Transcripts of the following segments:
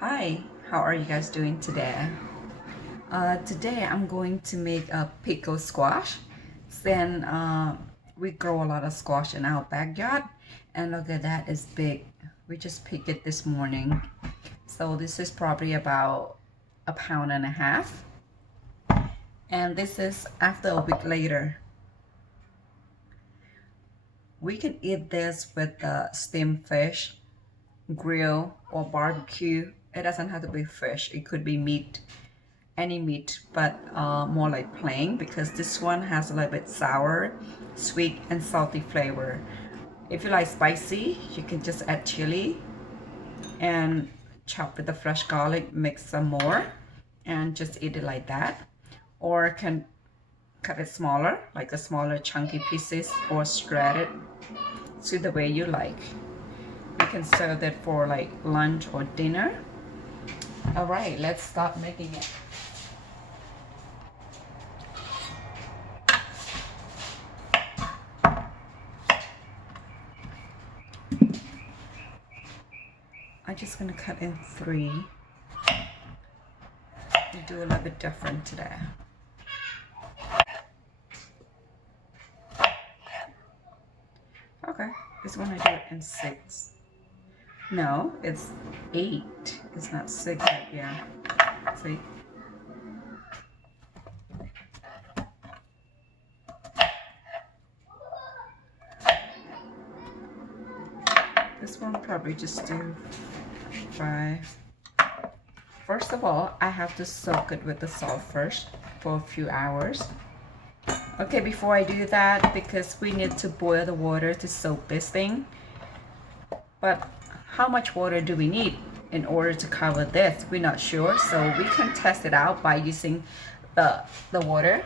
Hi, how are you guys doing today? Today I'm going to make a pickle squash. Then we grow a lot of squash in our backyard, and look at that, it's big. We just picked it this morning. So this is probably about a pound and a half. And this is after a week later. We can eat this with steamed fish, grill, or barbecue. It doesn't have to be fish, it could be meat, any meat, but more like plain, because this one has a little bit sour, sweet, and salty flavor. If you like spicy, you can just add chili and chop with the fresh garlic, mix some more, and just eat it like that. Or can cut it smaller, like a smaller chunky pieces, or shred it to the way you like. You can serve that for like lunch or dinner. All right, let's start making it. I'm just gonna cut in 3. We do a little bit different today. Okay, this one I do it in 6. No, it's 8. It's not 6 yet. Yeah. See? This one probably just do 5. First of all, I have to soak it with the salt first for a few hours. Okay, before I do that, because we need to boil the water to soak this thing. But how much water do we need in order to cover this? We're not sure, so we can test it out by using the water.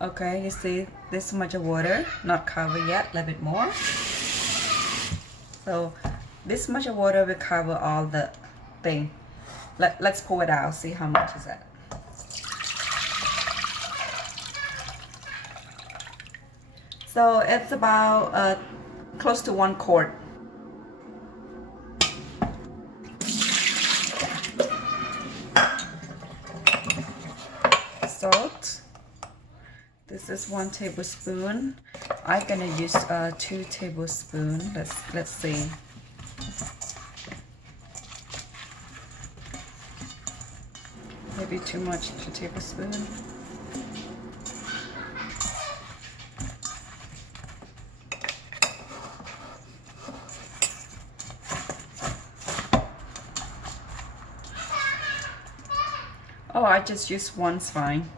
Okay, you see this much of water, not covered yet, a little bit more. So this much of water will cover all the thing. Let's pour it out, see how much is that. So it's about close to 1 quart. Salt. This is 1 tablespoon. I'm gonna use 2 tablespoons. Let's see. Maybe too much, 2 tablespoons. Oh, I just use 1's fine.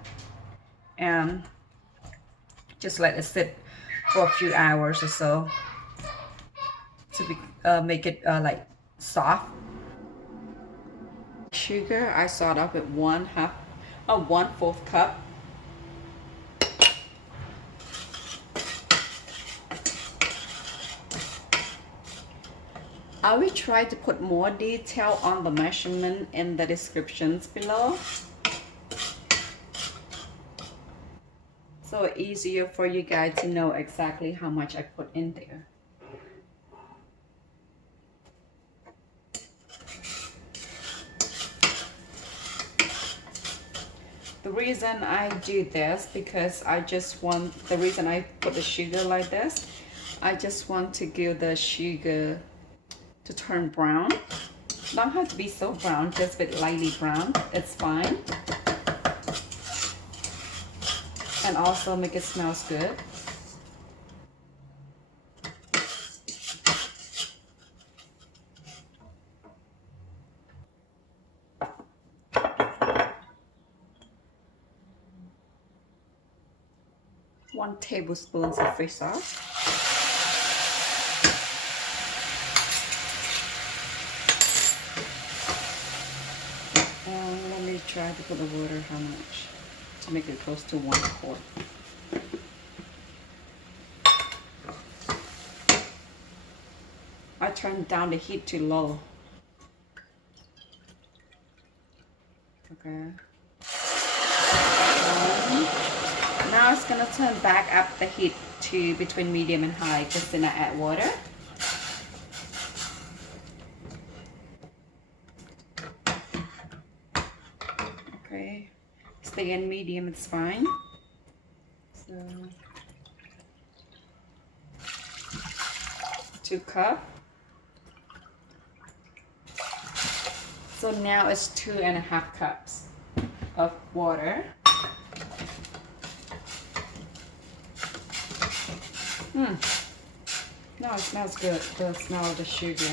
And just let it sit for a few hours or so to make it like soft. Sugar, I start off with 1/4 cup. I will try to put more detail on the measurement in the descriptions below, so easier for you guys to know exactly how much I put in there. The reason I do this, because the reason I put the sugar like this, I just want to give the sugar to turn brown. Don't have to be so brown, just a bit lightly brown, it's fine. And also make it smells good. One tablespoon of fish sauce. And let me try to put the water how much to make it close to 1 quart. I turned down the heat to low. Okay. Now it's gonna turn back up the heat to between medium and high. Just then I add water. Okay, stay in medium, it's fine. So 2 cups. So now it's 2.5 cups of water. Now it smells good. The smell of the sugar.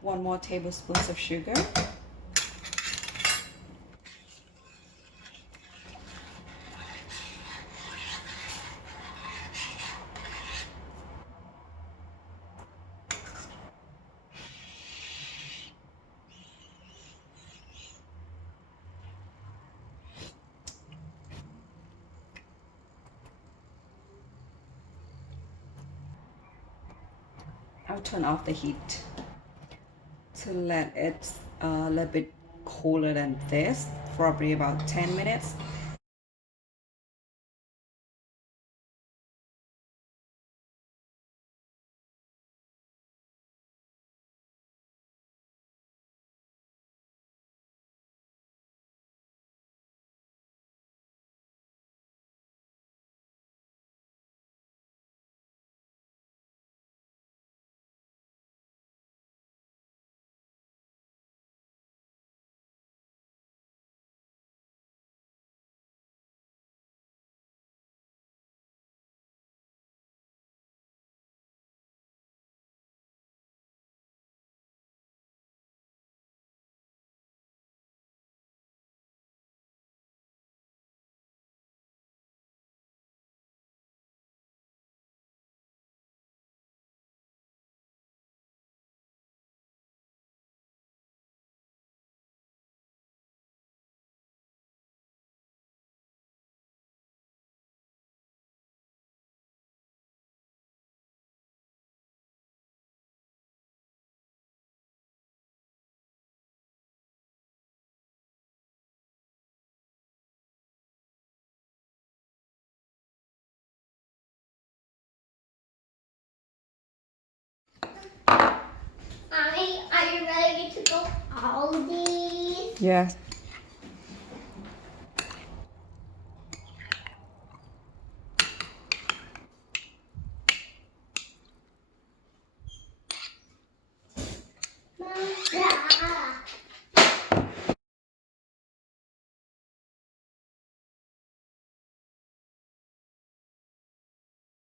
One more tablespoons of sugar. I'll turn off the heat to let it a little bit cooler than this, probably about 10 minutes. Mommy, are you ready to go Aldi? Yeah,